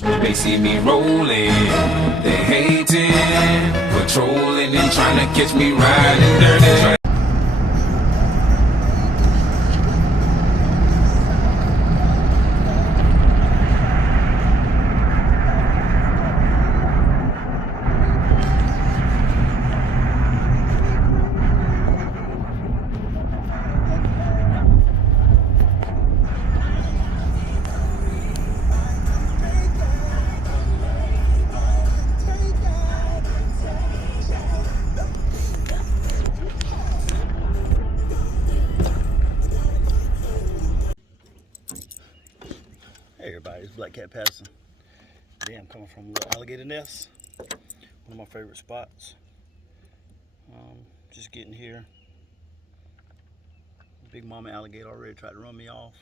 They see me rolling, they hating, patrolling and trying to catch me riding dirty. Hey everybody, it's Black Cat Patterson. Today I'm coming from a little alligator nest, one of my favorite spots. Just getting here. Big mama alligator already tried to run me off.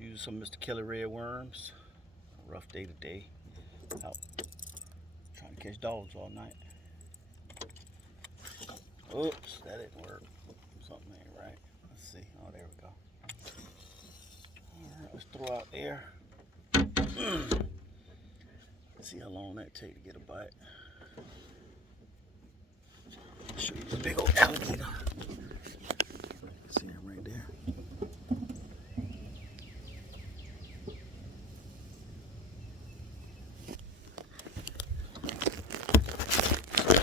Using some Mr. Kelly red worms. A rough day today. Out trying to catch dogs all night. Oops, that didn't work. Something ain't right. Let's see. Oh, there we go. Alright, let's throw out there. See how long that take to get a bite. I'll show you this big old alligator. See him right there.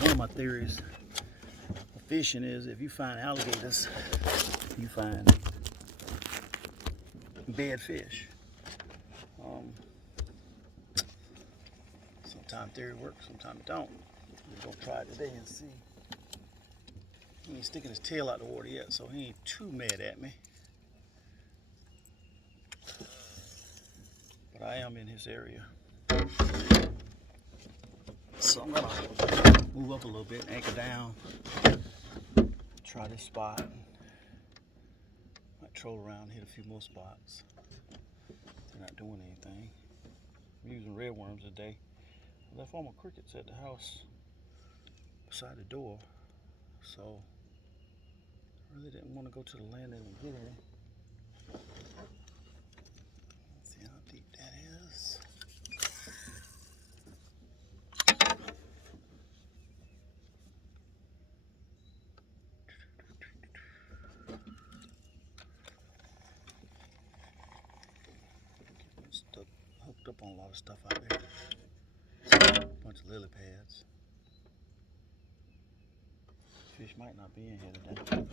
One of my theories of fishing is if you find alligators, you find bad fish. Sometimes theory works, sometimes it don't. We're gonna try it today and see. He ain't sticking his tail out the water yet, so he ain't too mad at me. But I am in his area. So I'm gonna move up a little bit, anchor down, try this spot. Might troll around, hit a few more spots. They're not doing anything. I'm using red worms today. I left all my crickets at the house beside the door, so I really didn't want to go to the landing and get any. Let's see how deep that is. Stuck, hooked up on a lot of stuff out there. A bunch of lily pads. Fish might not be in here today.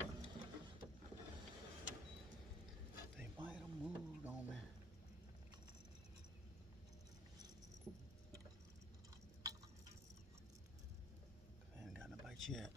They might have moved on me. I haven't gotten a bite yet.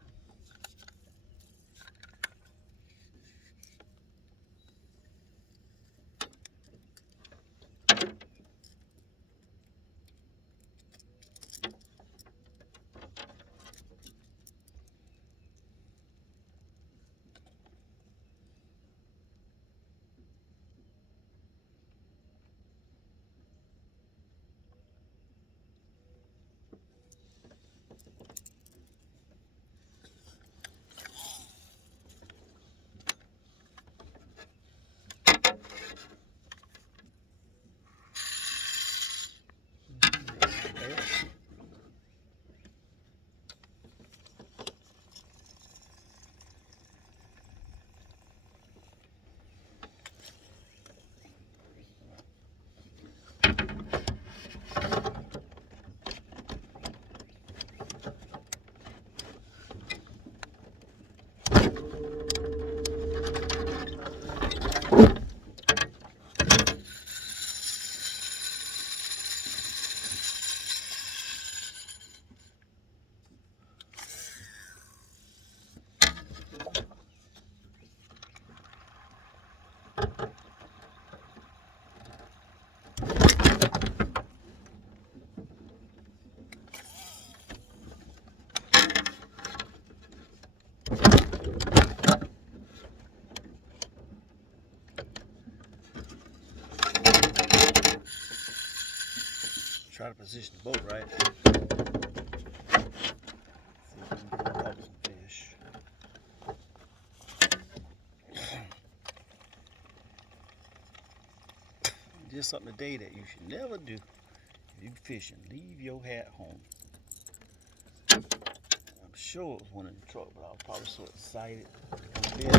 Try to position the boat right. See if we can get some fish. Just something today that you should never do if you fishing. Leave your hat home. I'm sure it was one in the truck, but I was probably so excited to come in.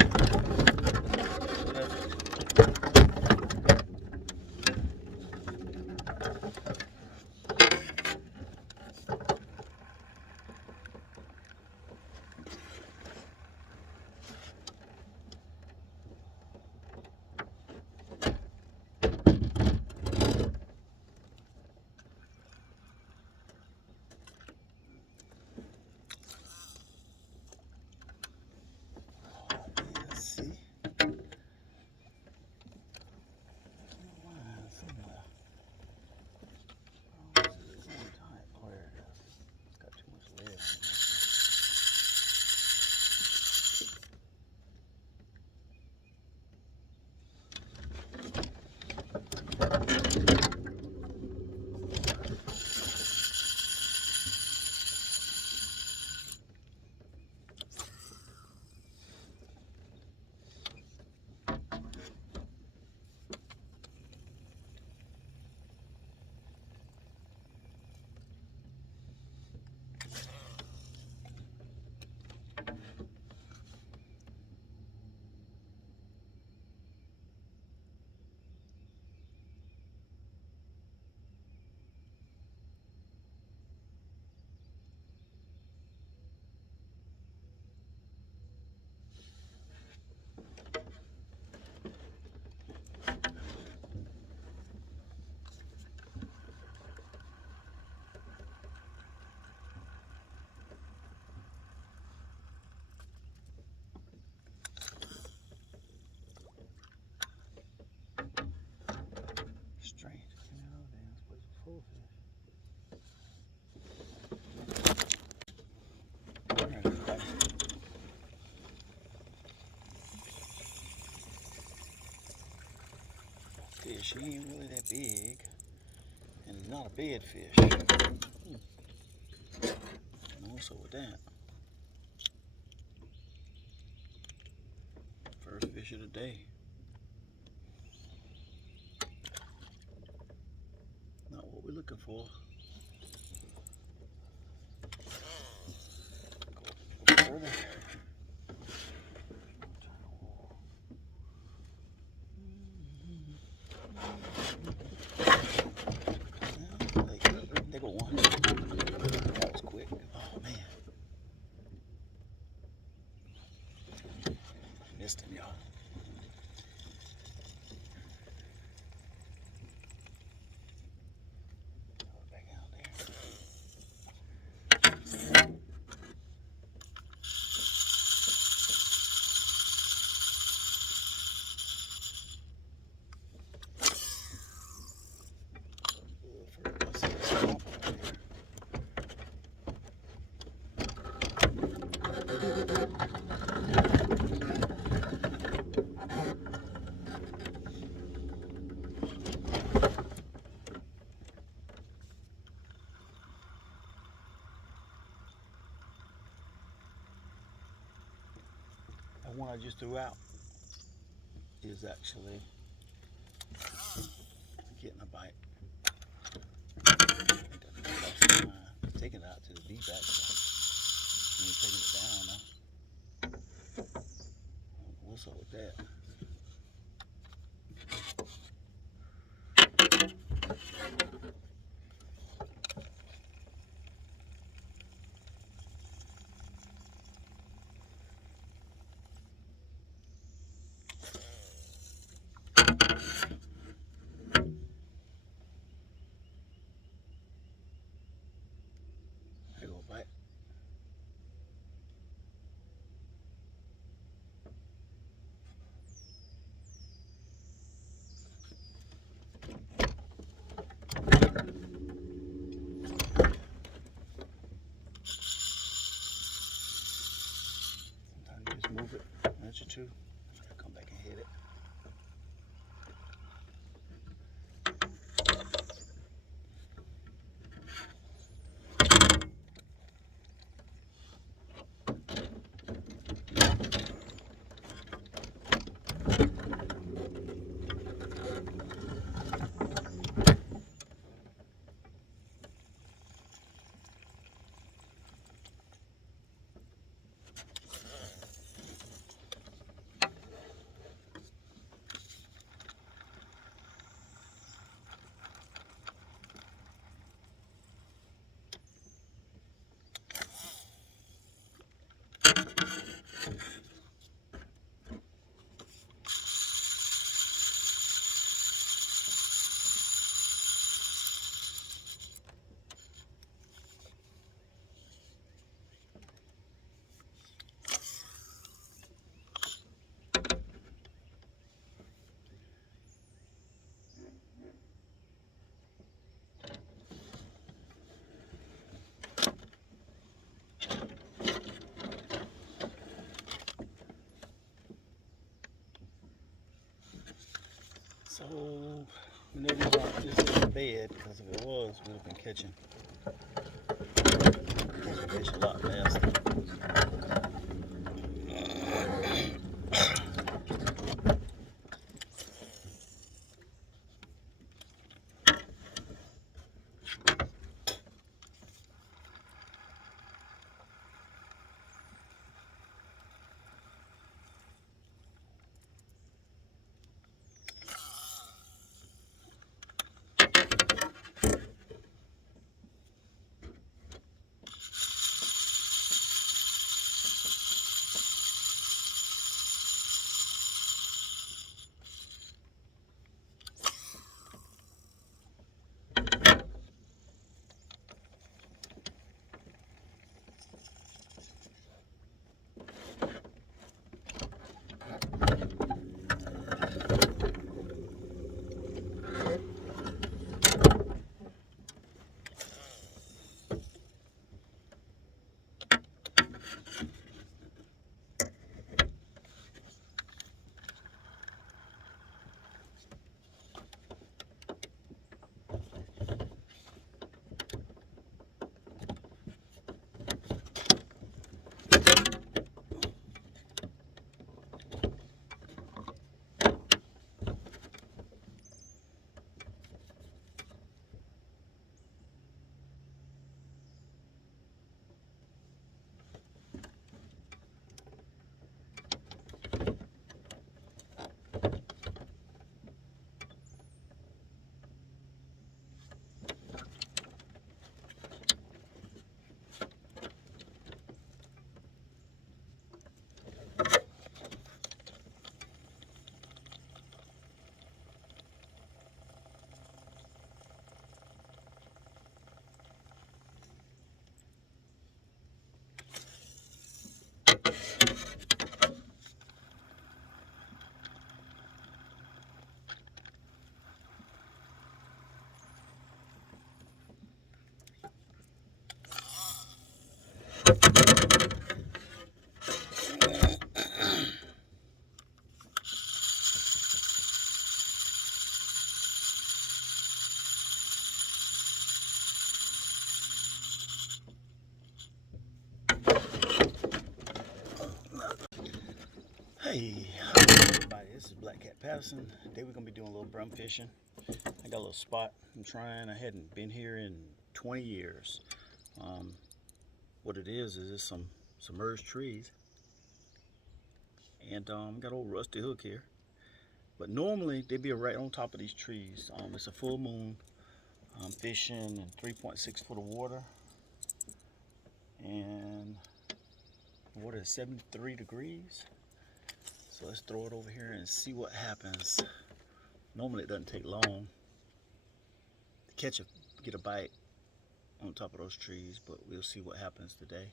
Strange. Full fish. Fish, he ain't really that big, and he's not a bed fish. What's up with that? First fish of the day. Not what we're looking for. Go further. There go one. That was quick. Oh man. Missed him, y'all. Back out there. The one I just threw out is actually getting a bite. Taking it out to the beach actually. And taking it down now. What's up with that? There go a bite. So we know these aren't just in the bed, because if it was, we would have been catching fish a lot faster. Hey, everybody, this is Black Cat Patterson. Today we're going to be doing a little brum fishing. I got a little spot I'm trying. I hadn't been here in 20 years. What it is it's some submerged trees. And got an old rusty hook here. But normally they'd be right on top of these trees. It's a full moon. I'm fishing in 3.6 foot of water. And the water is 73 degrees. So let's throw it over here and see what happens. Normally it doesn't take long to get a bite on top of those trees, but we'll see what happens today.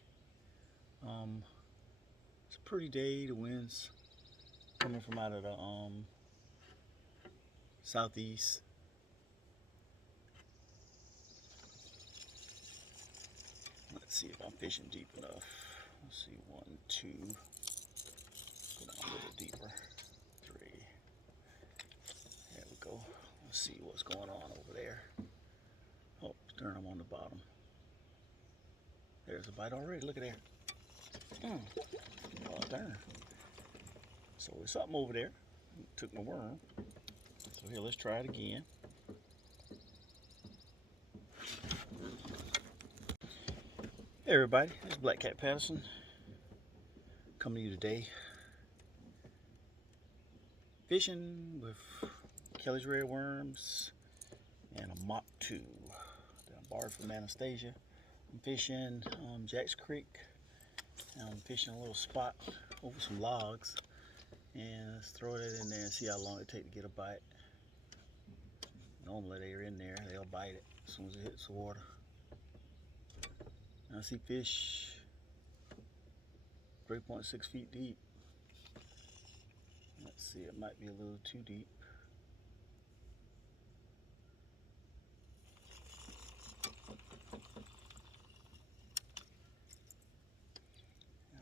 It's a pretty day. The wind's coming from out of the southeast. Let's see if I'm fishing deep enough. Let's see, 1, 2, go down a little deeper, 3. There we go. Let's see what's going on over there. Oh, darn, I'm on the bottom. There's a bite already. Look at there. Oh, darn. So there's something over there. Took my worm. So here, let's try it again. Hey everybody, this is Black Cat Patterson coming to you today. Fishing with Kelly's red worms and a Mach 2 that I borrowed from Anastasia. I'm fishing Jack's Creek. I'm fishing a little spot over some logs, and let's throw that in there and see how long it takes to get a bite. Normally they're in there, they'll bite it as soon as it hits the water. I see fish 3.6 feet deep. Let's see, it might be a little too deep.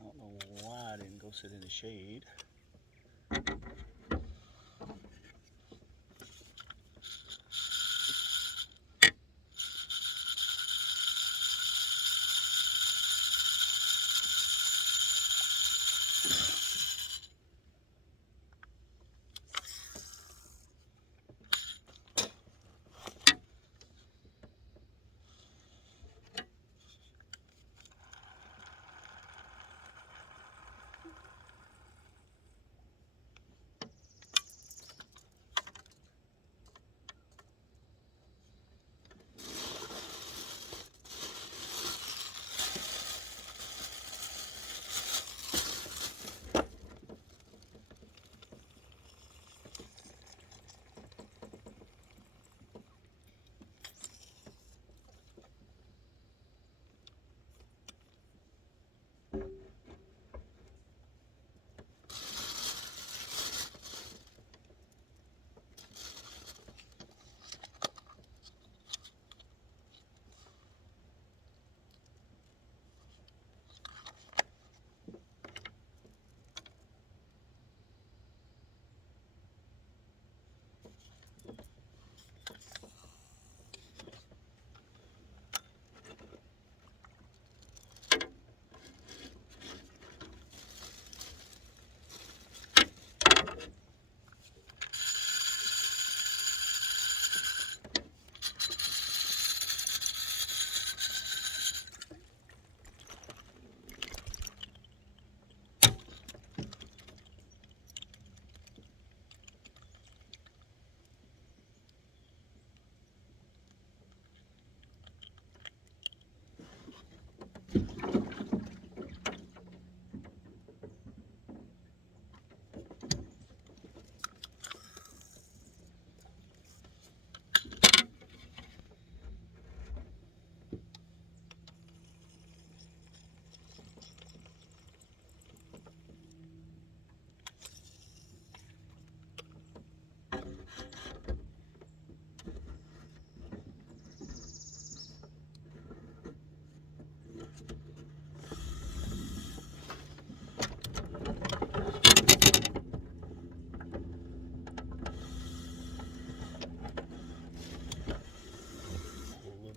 I don't know why I didn't go sit in the shade.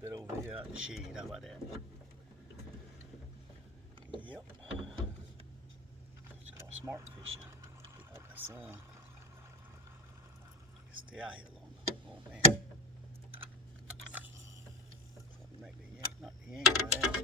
bit over here out the shade. How about that? Yep. It's called smart fishing. Get out the sun. Stay out here longer. Oh man. Something like the yank, not the yank of that.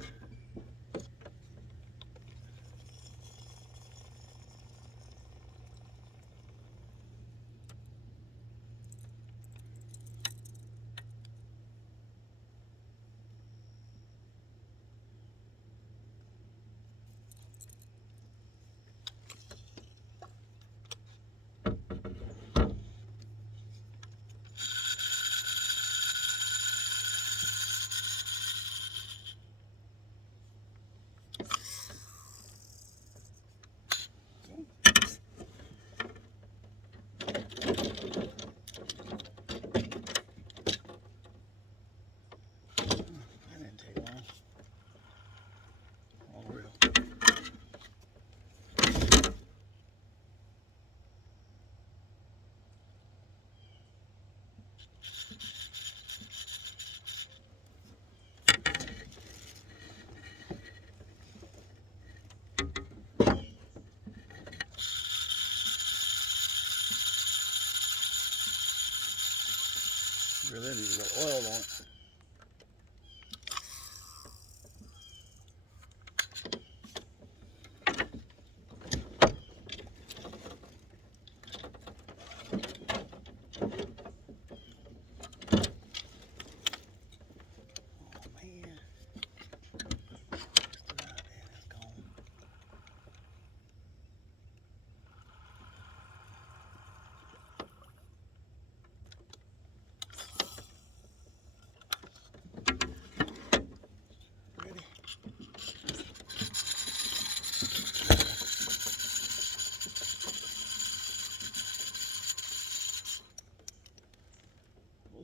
Really needs a little oil on it.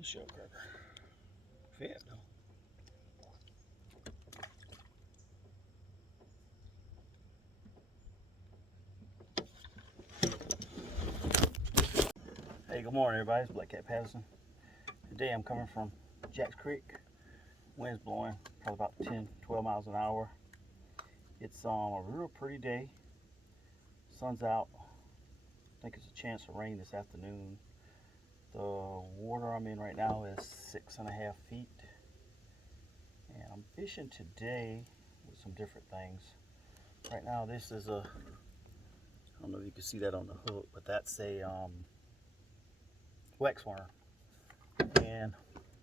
Shell cracker. Fed though. Hey, good morning everybody, it's Black Cat Patterson. Today I'm coming from Jack's Creek. Wind's blowing probably about 10-12 miles an hour. It's a real pretty day. Sun's out. I think it's a chance of rain this afternoon. The water I'm in right now is 6.5 feet. And I'm fishing today with some different things. Right now this is a, I don't know if you can see that on the hook, but that's a wax worm. And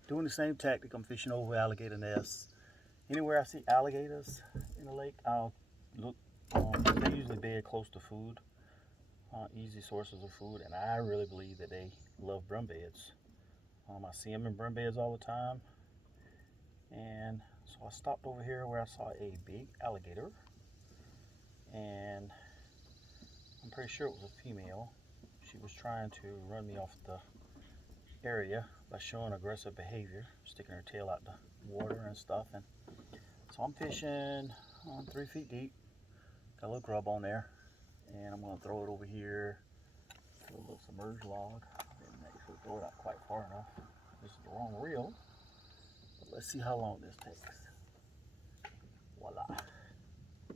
doing the same tactic, I'm fishing over alligator nests. Anywhere I see alligators in the lake, I'll look. They usually bed close to food, easy sources of food, and I really believe that they love brim beds. I see them in brim beds all the time. And so I stopped over here where I saw a big alligator, and I'm pretty sure it was a female. She was trying to run me off the area by showing aggressive behavior, sticking her tail out the water and stuff. And so I'm fishing 3 feet deep, got a little grub on there, and I'm going to throw it over here to a little submerged log. I didn't actually throw it out quite far enough. This is the wrong reel, but let's see how long this takes. Voila.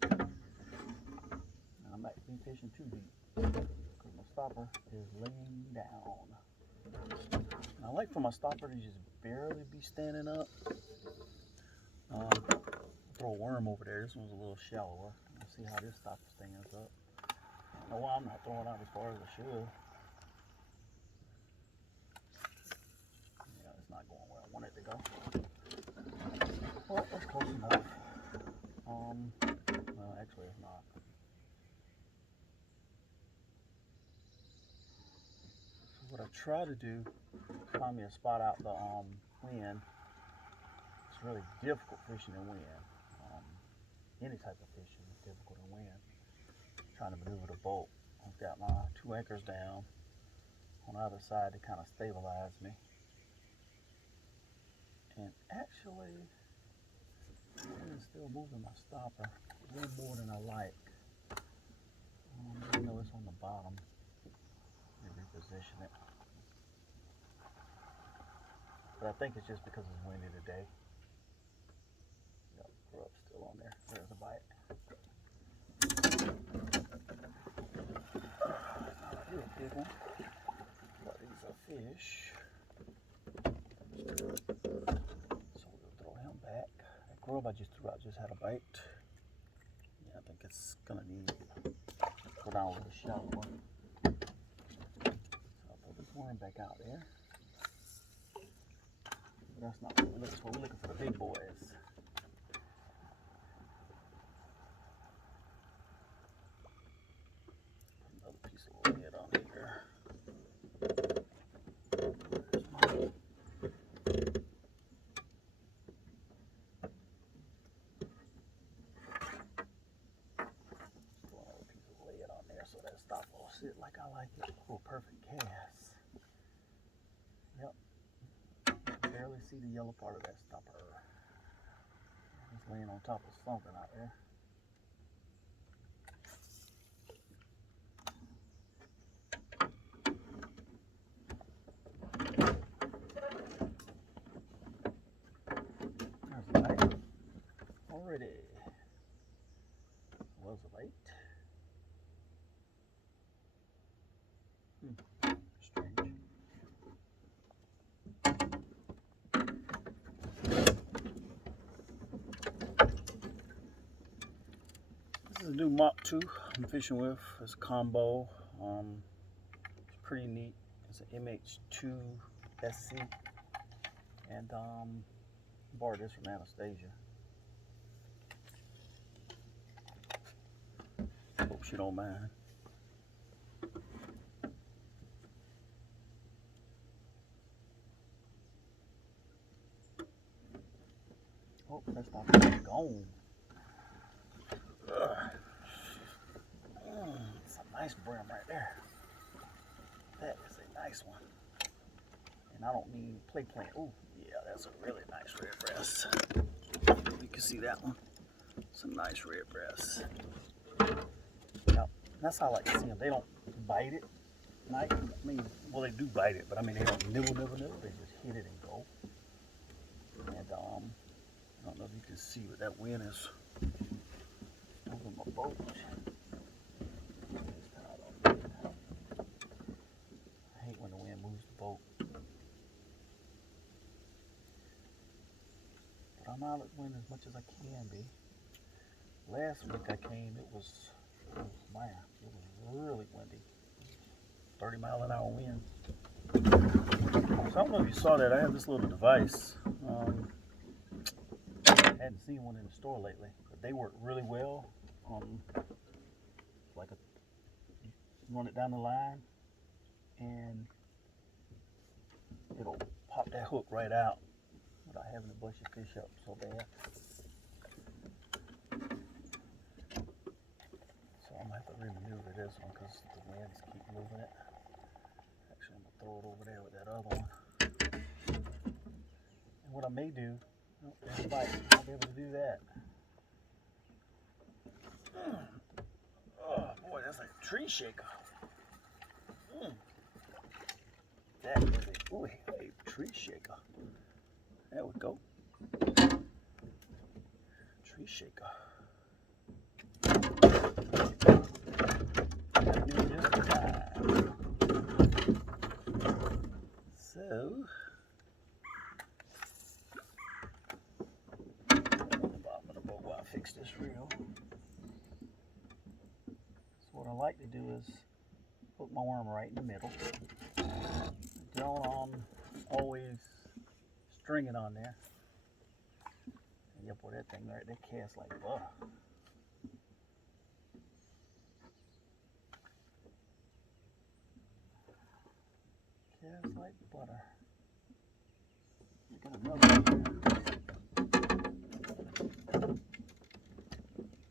And I'm actually fishing too deep because my stopper is laying down. And I like for my stopper to just barely be standing up. Throw a worm over there. This one's a little shallower. Let's see how this stopper stands up. I don't know why I'm not throwing out as far as I should. Yeah, it's not going where I want it to go. Well, that's close enough. Well, actually it's not. So what I try to do, find me a spot out the wind. It's really difficult fishing in wind. Any type of fishing is difficult in wind. Trying to maneuver the boat. I've got my 2 anchors down on either side to kind of stabilize me. And actually, I'm still moving my stopper a little more than I like. I know it's on the bottom. Let me reposition it. But I think it's just because it's windy today. grub I just threw out just had a bite. Yeah, I think it's gonna need to go down with a shower. So I'll throw this worm back out there. But that's not what we're looking for. We're looking for the big boys. Put another piece of lead on here. There's my so that stop will sit like I like it. Oh, perfect cast. Yep. Barely see the yellow part of that stopper. It's laying on top of something out there. There's the light. Already. Was it late? Strange. This is a new mop 2 I'm fishing with. It's a combo. It's pretty neat. It's an MH2 SC. And borrowed this from Anastasia. Hope she don't mind. Oh, that's not gone. It's a nice brim right there. That is a nice one. And I don't mean play. Oh, yeah, that's a really nice red breast. You can see that one. It's a nice red breast. Yep, that's how I like to see them. They don't bite it. I mean, well, they do bite it, but I mean, they don't nibble. They just hit it and go. And I don't know if you can see, but that wind is over my boat. I hate when the wind moves the boat. But I'm out at wind as much as I can be. Last week I came, it was really windy. 30-mile-an-hour wind. So I don't know if you saw that. I have this little device. I hadn't seen one in the store lately, but they work really well. Like you run it down the line, and it'll pop that hook right out without having to bust your fish up so bad. So I'm gonna have to remaneuver this one because the winds keep moving it. Actually, I'm gonna throw it over there with that other one. And what I may do, oh, there's a bite. I'll be able to do that. Oh boy, that's like a tree shaker. That is a tree shaker. There we go. Tree shaker. So, at the bottom of the boat while I fix this reel. So what I like to do is put my worm right in the middle. Don't always string it on there. And yep, boy, that thing right there casts like butter. Casts like butter. Got another one.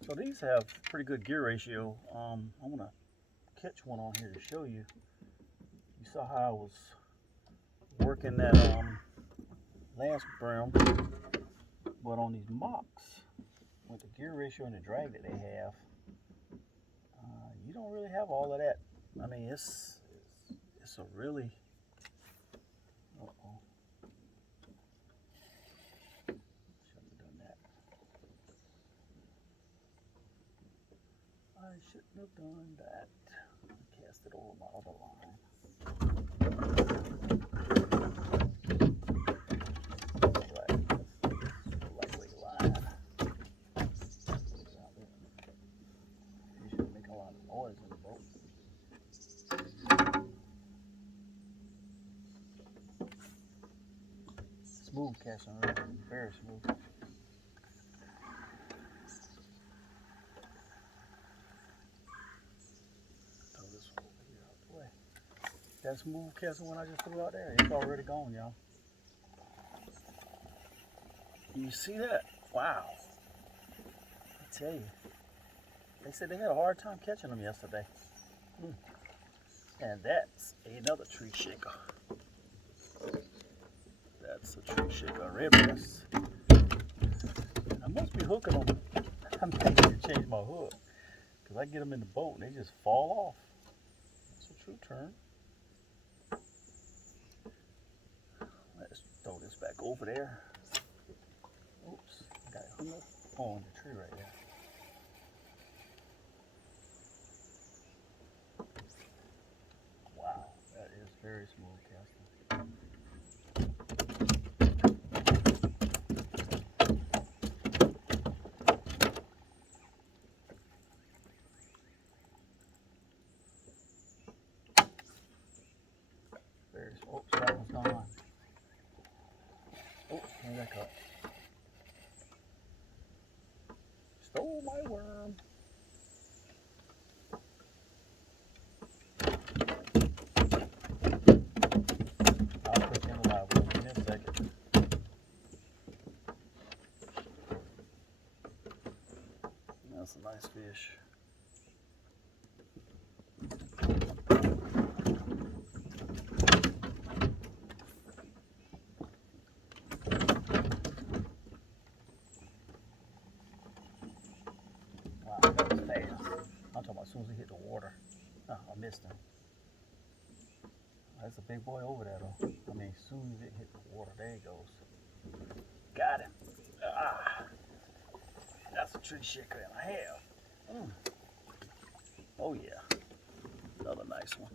So these have pretty good gear ratio. I'm gonna catch one on here to show you. You saw how I was working that last brim, but on these mocks, with the gear ratio and the drag that they have, you don't really have all of that. I mean, it's a really shouldn't have done that. I shouldn't have done that. Cast it over my other line. Right, lightweight line. casting earlier. Very smooth. Throw this one over here out the way. That smooth casting one I just threw out there, it's already gone, y'all. You see that? Wow. I tell you. They said they had a hard time catching them yesterday. And that's another tree shaker. That's a tree shaker, red breast. I must be hooking them. I might need to change my hook. Because I get them in the boat and they just fall off. That's a true term. Let's throw this back over there. Oops, I got it hung up on the tree right there. Wow, that is very smooth casting. Very smooth. Oops, that one's gone. Oh, and that cut. Stole my worm. I'll put you in the live worm in a second. That's a nice fish. Wow, that was fast. I'm talking about as soon as he hit the water. Oh, I missed him. That's a big boy over there though. I mean, as soon as it hit the water, there he goes. Got him. Ah, that's a tree shaker and a half. Oh yeah, another nice one.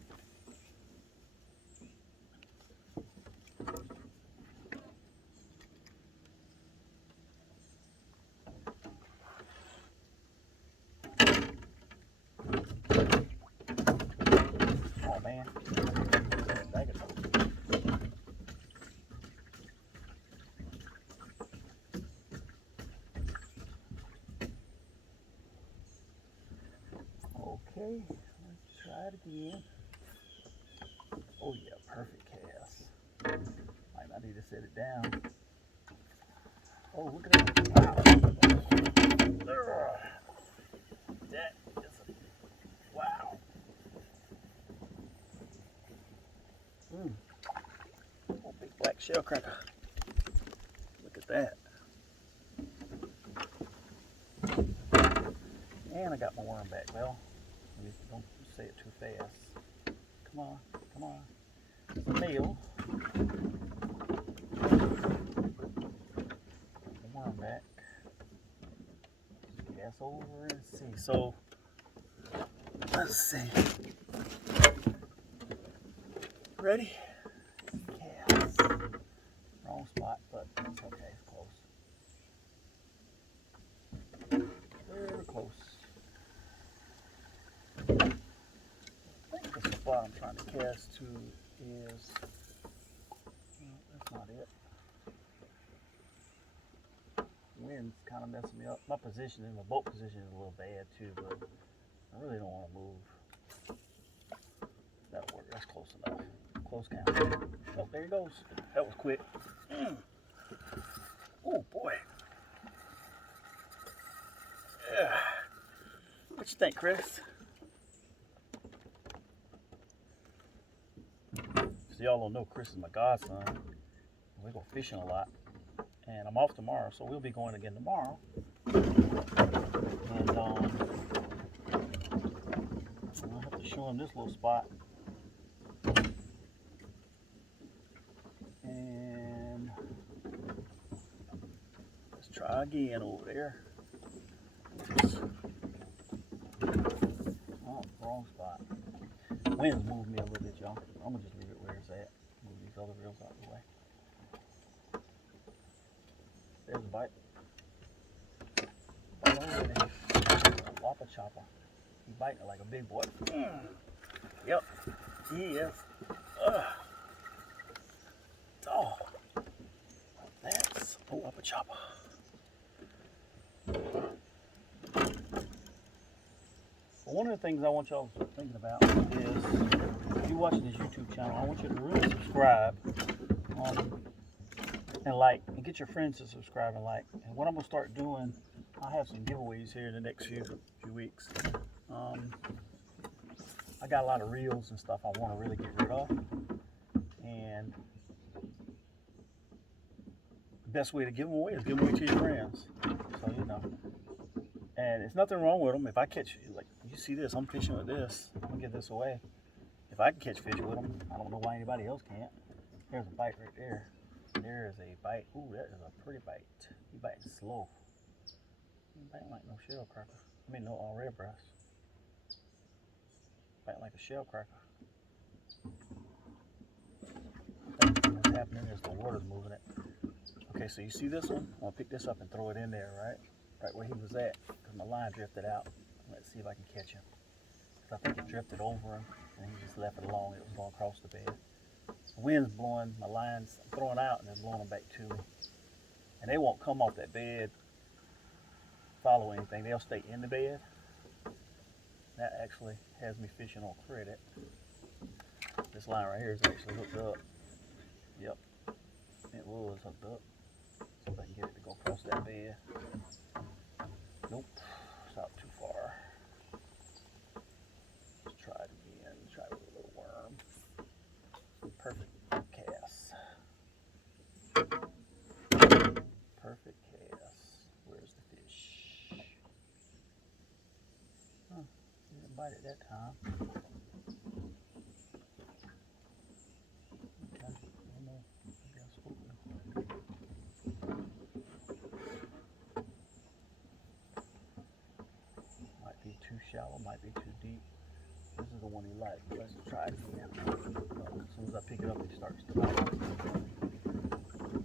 Oh man, bag it up. Okay, let's try it again. Oh yeah, perfect cast. Might not need to set it down. Oh, look at that. Wow. That is a, wow. Oh, big black shell cracker. Look at that. And I got my worm back. Well, don't say it too fast. Come on, come on. It's a male. The worm back. Cast over and see. So, let's see. Ready? Cast. Wrong spot, but it's okay. It's close. Very close. I think the spot I'm trying to cast to is, no, that's not it. Wind's kind of messing me up. My position in the boat position is a little bad too, but I really don't want to move. That'll work. That's close enough. Close count. Oh, there he goes. That was quick. Oh boy. Yeah. What you think, Chris? So y'all don't know Chris is my godson. We go fishing a lot. And I'm off tomorrow, so we'll be going again tomorrow. And I'll have to show him this little spot. And let's try again over there. Oh, wrong spot. Wind's moved me a little bit, y'all. I'm gonna just leave it where it's at. Move these other reels out of the way. There's a bite. Bite already. Whopper chopper. He's biting it like a big boy. Yep, he is. Oh, that Pull up a chopper. Well, one of the things I want y'all thinking about is, if you're watching this YouTube channel, I want you to really subscribe and like, and get your friends to subscribe and like. And what I'm gonna start doing, I have some giveaways here in the next few weeks. I got a lot of reels and stuff I want to really get rid of, and the best way to give them away is give them away to your friends. So you know, and there's nothing wrong with them. If I catch, like you see this, I'm fishing with this. I'm gonna give this away. If I can catch fish with them, I don't know why anybody else can't. There's a bite right there. There is a bite. Ooh, that is a pretty bite. He biting slow. He biting like no shell cracker. I mean, no red breast. Biting like a shell cracker. What's happening is the water's moving it. Okay, so you see this one? I'm gonna pick this up and throw it in there, right? Right where he was at, because my line drifted out. Let's see if I can catch him. I think it drifted over him, and he just left it alone. It was going across the bed. The wind's blowing, my lines, I'm throwing out, and they're blowing them back to me. And they won't come off that bed, follow anything. They'll stay in the bed. That actually has me fishing on credit. This line right here is actually hooked up. Yep, it was hooked up. See if I can get it to go across that bed. Nope, it's out too far. Let's try it again. Try it with a little worm. Perfect cast. Perfect cast. Where's the fish? Huh, he didn't bite it that time. Okay, I don't know. Maybe I spoke with him. Might be too shallow, might be too deep. This is the one he likes. Let's try it again. As soon as I pick it up, it starts to bite.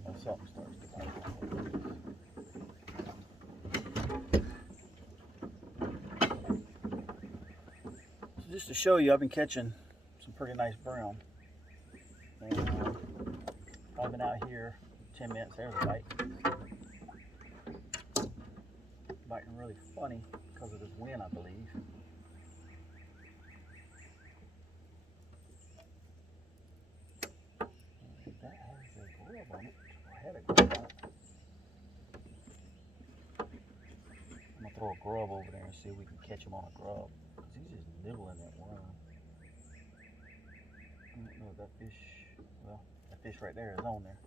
Or something starts to bite. So just to show you, I've been catching some pretty nice brown. And I've been out here 10 minutes. There's a bite. Biting really funny because of this wind, I believe. That has a grub on it. I had a grub on it. I'm gonna throw a grub over there and see if we can catch him on a grub. Because he's just nibbling that worm. I don't know if that fish, well, that fish right there is on there.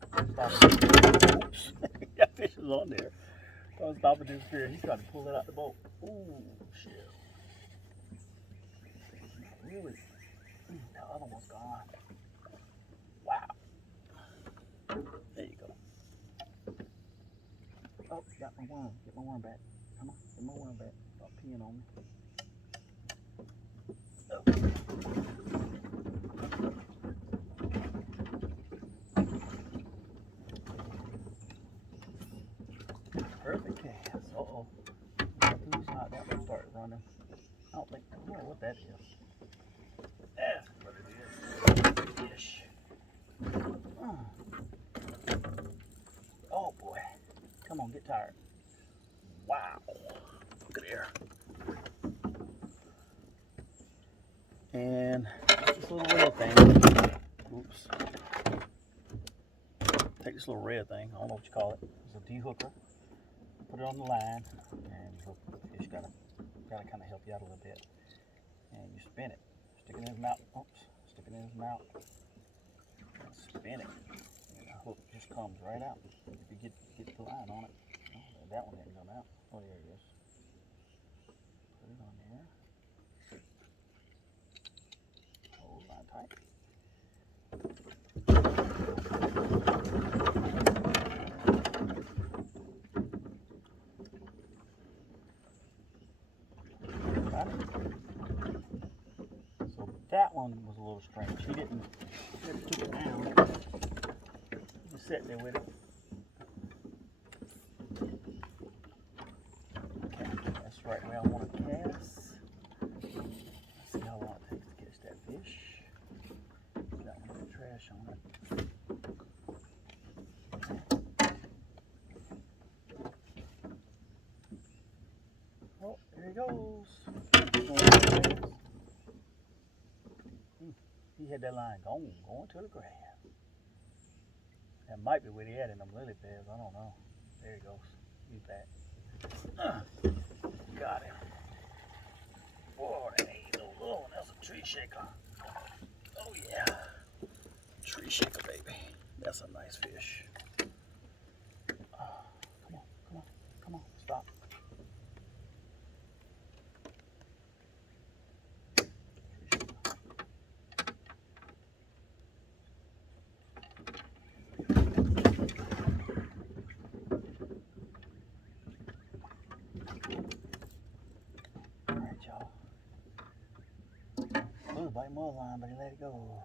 Oops. That fish is on there. I was stopping his spear. He's trying to pull it out the boat. Ooh, shit. Really? The other one's gone. Wow. There you go. Oh, got my worm. Get my worm back. Come on, get my worm back. Stop peeing on me. Oh. Perfect cast. Uh-oh. Who's not that one started running? I don't know what that is. That's what it is. Fish. Oh boy. Come on, get tired. Wow. Look at here. And this little red thing. Oops. Take this little red thing. I don't know what you call it. It's a de-hooker. Put it on the line, and you hook the fish. Gotta kind of help you out a little bit. And you spin it. Stick it in his mouth. Oops. Stick it in his mouth. And spin it. And the hook just comes right out. If you get the line on it. Oh, that one didn't come out. Oh, there it is. Put it on there. Hold line tight. Got it. So that one was a little strange. He didn't took it down. He just sat there with it. Okay, that's right where I want to cast. Let's see how long it takes to catch that fish. Got one of the trash on it. he goes. He had that line going to the grass. That might be where he at in them lily pads. I don't know. There he goes. He's back. Got him. Boy, that ain't no little one. That's a tree shaker. Oh yeah. Tree shaker, baby. That's a nice fish. Come on. Stop. Ooh, bite more line, but he let it go.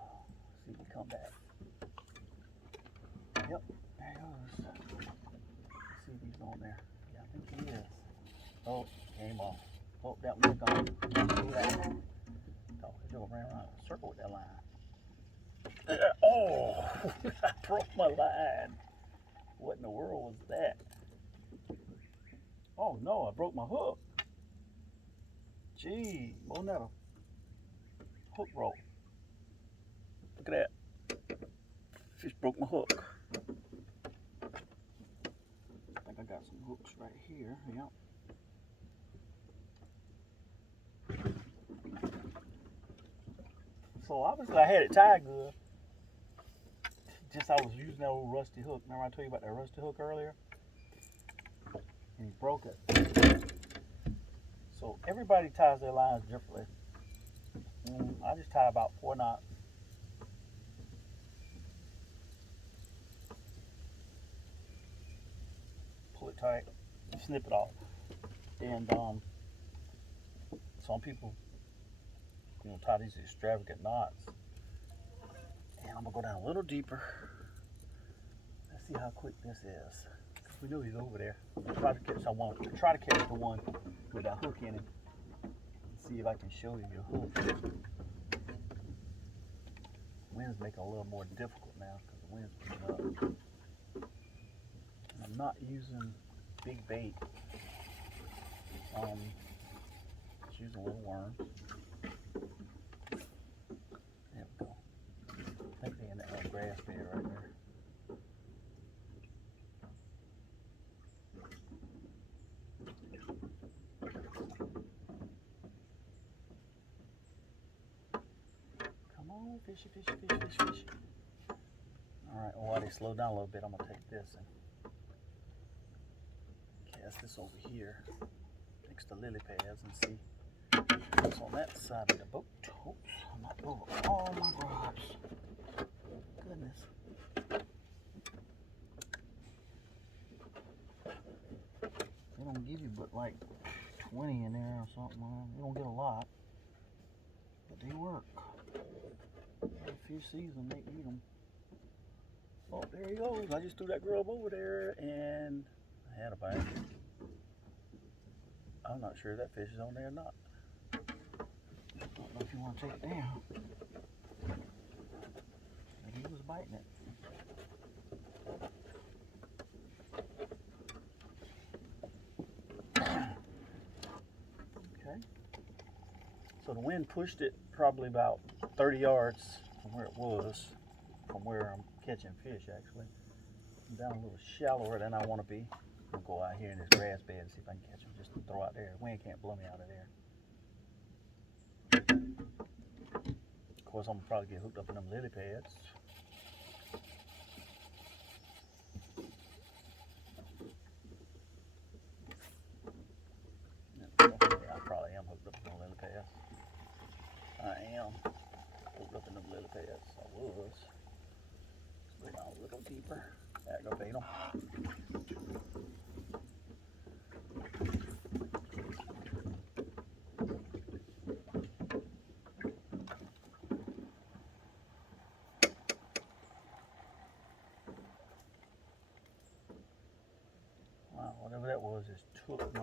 See if he come back. Yep, there he goes. Let's see if he's on there. Yeah, I think he is. Oh, came off. Oh, that one's gone. See that? Oh, he's going around a circle with that line. Oh, I broke my line. What in the world was that? Oh no, I broke my hook. Gee, wasn't that a hook roll? Look at that. Fish broke my hook. I think I got some hooks right here. Yep. So obviously I had it tied good. Just I was using that old rusty hook. Remember I told you about that rusty hook earlier? And he broke it. So everybody ties their lines differently. I just tie about 4 knots. Pull it tight, snip it off. And some people, tie these extravagant knots. And I'm gonna go down a little deeper. Let's see how quick this is. We know he's over there. Try to catch someone. Try to catch the one with that hook in it. See if I can show you your hook. Wind's making it a little more difficult now because the wind's picking up. And I'm not using big bait. Just using little worms. There we go. I think they're in that little grass bed right there. Come on, fishy. Alright, while they slow down a little bit, I'm going to take this and cast this over here next to lily pads and see what's on that side of the boat. Oops, I'm not over all my grubs. Goodness. They don't give you but like 20 in there or something. You don't get a lot, but they work. If fish sees them, they eat them. Oh, there he goes. I just threw that grub over there and I had a bite. I'm not sure that fish is on there or not. I don't know if you want to take it down. Maybe he was biting it. Okay. So the wind pushed it probably about 30 yards from where it was, from where I'm catching fish actually. I'm down a little shallower than I want to be. I'll go out here in this grass bed and see if I can catch them. Just to throw out there. The wind can't blow me out of there. Of course, I'm gonna probably get hooked up in them lily pads. Yeah, I probably am hooked up in them lily pads. I am hooked up in them lily pads. I was. Let's go down a little deeper. There, go bait them. Wow, whatever that was just took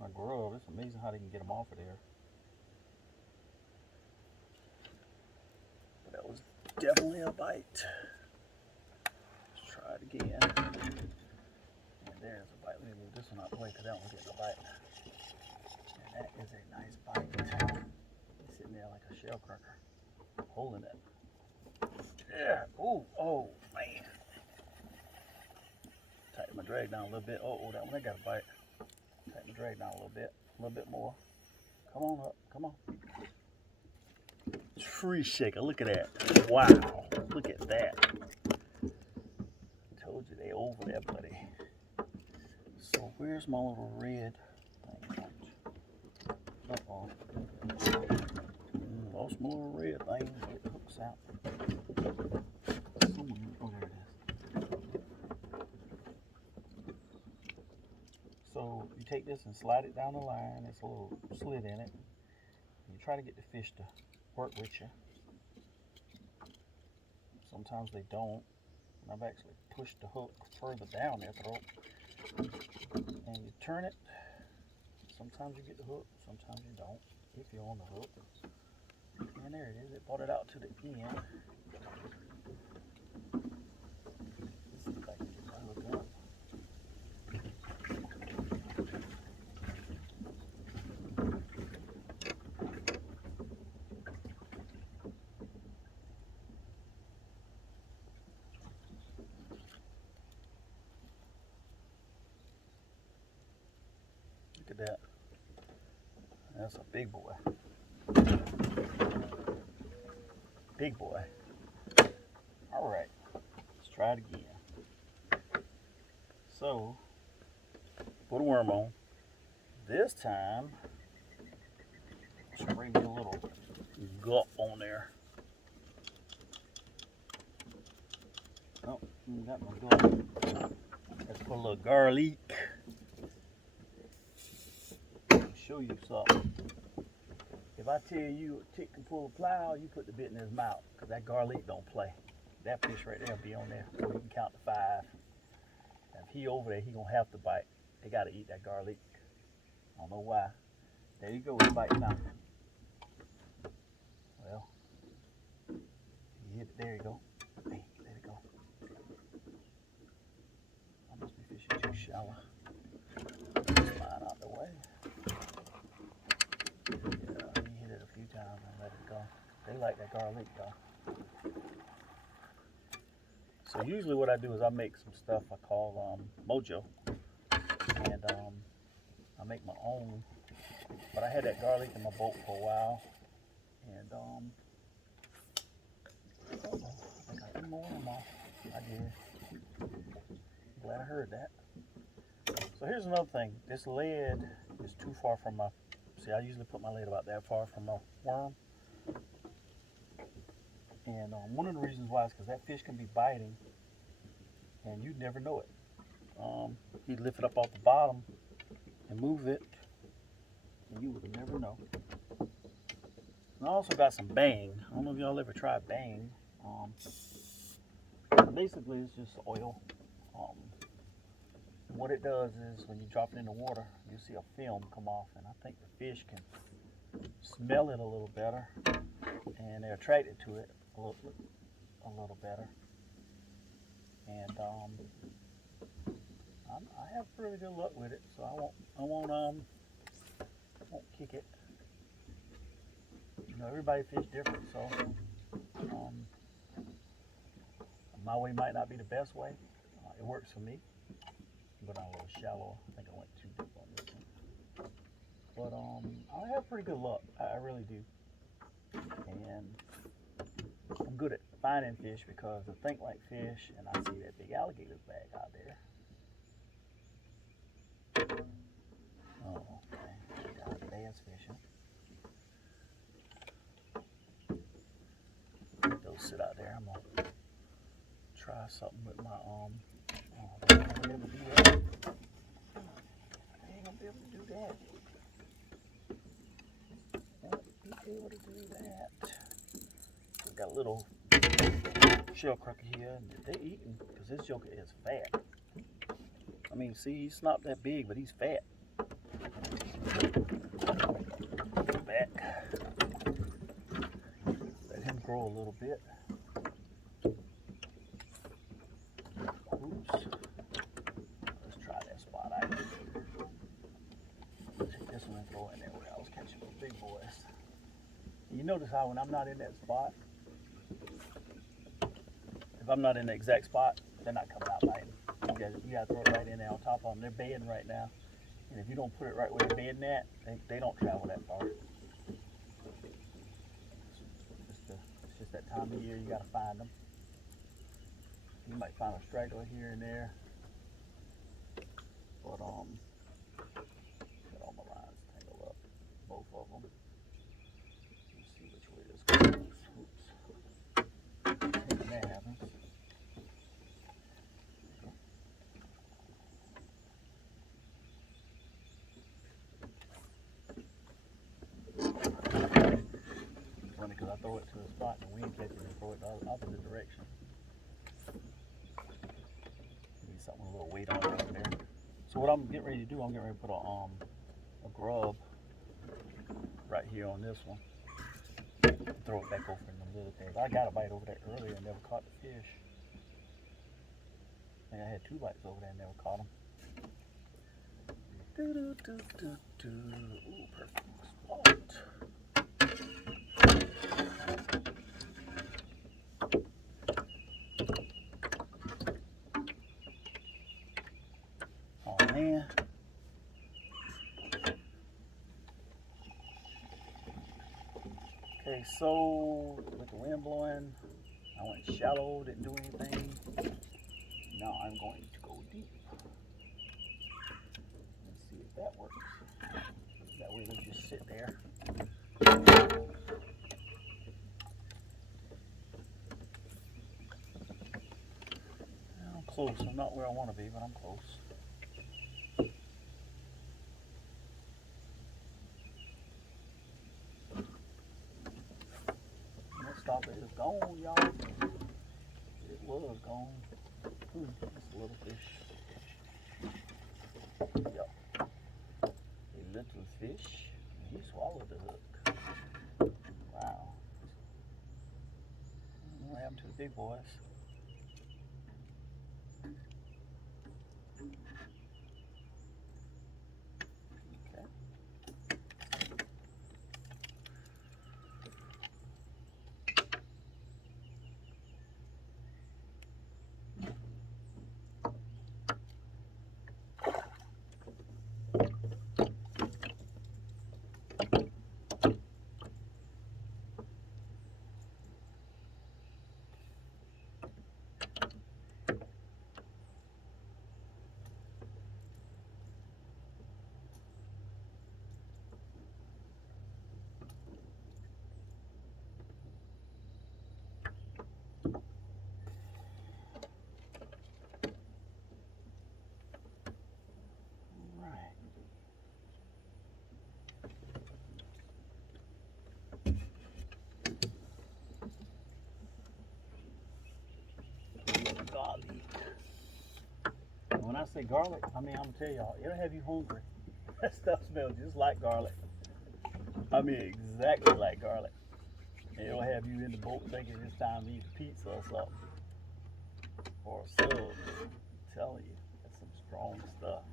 my grub. It's amazing how they can get them off of there. But that was definitely a bite. Let's try it again. And there's a bite. Let me move this one out of the way because that one's getting a bite. That is a nice bite. He's sitting there like a shell cracker, holding it. Yeah. Ooh, oh man. Tighten my drag down a little bit. Oh, that one I got a bite. Tighten my drag down a little bit more. Come on up, come on. Tree shaker, look at that. Wow, look at that. Told you they over there, buddy. So where's my little red thing? Uh-oh. Lost my little red thing. Get the hooks out. Oh, there it is. So you take this and slide it down the line. There's a little slit in it. You try to get the fish to work with you. Sometimes they don't. And I've actually pushed the hook further down their throat. And you turn it. Sometimes you get the hook, sometimes you don't, if you're on the hook. And there it is. It brought it out to the end. Let's see if I can get my hook up. Look at that. That's a big boy. Big boy. All right, let's try it again. So, put a worm on. This time, spray me a little gut on there. Oh, got my gut. Let's put a little garlic. Show you something. If I tell you a tick can pull a plow, you put the bit in his mouth, because that garlic don't play. That fish right there will be on there before you can count to 5. If he over there, he gonna have to bite. They gotta eat that garlic. I don't know why. There you go, he's biting now. Well, he hit it. There you go. Hey, there you go. I must be fishing too shallow. Slide out the way. Yeah, he hit it a few times and let it go. They like that garlic though. So usually what I do is I make some stuff I call mojo, and I make my own. But I had that garlic in my boat for a while, and I think I threw more of them off. I did. Glad I heard that. So here's another thing. This lead is too far from my. See, I usually put my lead about that far from my worm. And one of the reasons why is because that fish can be biting and you'd never know it. He'd lift it up off the bottom and move it and you would never know. And I also got some bang. I don't know if y'all ever tried bang. Basically it's just oil. And what it does is when you drop it in the water, you see a film come off, and I think the fish can smell it a little better, and they're attracted to it a little better. And I have pretty good luck with it, so I won't kick it. You know, everybody fish different, so my way might not be the best way. It works for me. But I'm a little shallow. I think I went too deep on this one. But I have pretty good luck. I really do. And I'm good at finding fish because I think like fish, and I see that big alligator bag out there. Oh, okay. Got bass fishing. Those sit out there. I'm gonna try something with my they ain't gonna be able to do that. They ain't gonna be able to do that. Won't be able to do that. We got a little shell cracker here, and they're eating because this joker is fat. I mean, see, he's not that big, but he's fat. Back. Let him grow a little bit. Oops. Let's try that spot out. Take this one and throw it in there. boys. You notice how when I'm not in that spot, if I'm not in the exact spot, they're not coming out biting. You gotta throw it right in there on top of them. They're bedding right now. And if you don't put it right where they're bedding at, they don't travel that far. It's just that time of year you gotta find them. You might find a straggler here and there. But got all my lines tangled up, both of them. Let's see which way this goes. Oops. When that happens. Funny because I throw it to a spot and the wind catches it and throw it the opposite direction. Need something with a little weight on it over there. So what I'm getting ready to do, I'm getting ready to put a grub right here on this one. Throw it back over in the little things. I got a bite over there earlier and never caught the fish. I think I had 2 bites over there and never caught them. Ooh, perfect spot. Oh man. Okay, so with the wind blowing, I went shallow, didn't do anything. Now I'm going to go deep. Let's see if that works. That way they just sit there. I'm close. I'm not where I want to be, but I'm close. That stopper is gone, y'all. It was gone. That's a little fish. Yep. A little fish. He swallowed the hook. Wow. What happened to the big boys? Okay. Garlic. When I say garlic, I mean, I'm gonna tell y'all, it'll have you hungry. That stuff smells just like garlic. I mean, exactly like garlic. It'll have you in the boat thinking it's time to eat pizza or something. Or a sub. I'm telling you, that's some strong stuff.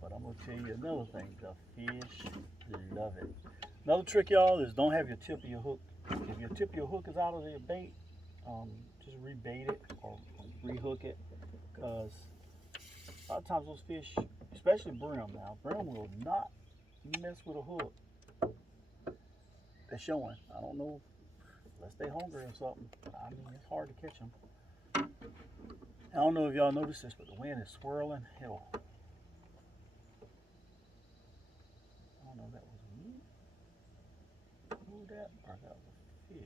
But I'm gonna tell you another thing, the fish love it. Another trick, y'all, is don't have your tip of your hook. If your tip of your hook is out of your bait, just rebait it or rehook it, because a lot of times those fish, especially brim now, brim will not mess with a hook. They're showing. I don't know, unless they hungry or something. I mean, it's hard to catch them. I don't know if y'all noticed this, but the wind is swirling. Hell, I don't know if that was me. Who that? Or that was a fish.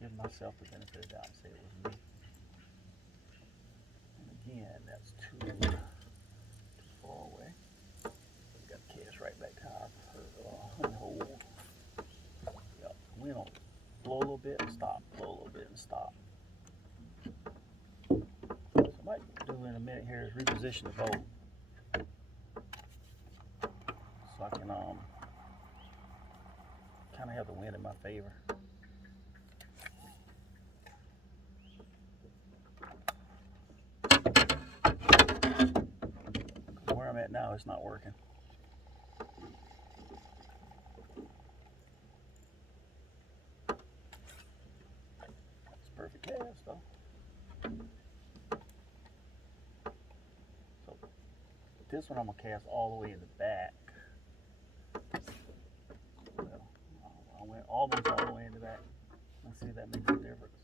Give myself the benefit of the doubt and say it was me. And again, that's too far away. We got to cast right back to our honey hole. Yep. We don't blow a little bit and stop, blow a little bit and stop. So what I might do in a minute here is reposition the boat so I can kind of have the wind in my favor. No, it's not working. That's perfect cast though. So this one I'm gonna cast all the way in the back. Well, I went almost all the way in the back. Let's see if that makes a difference.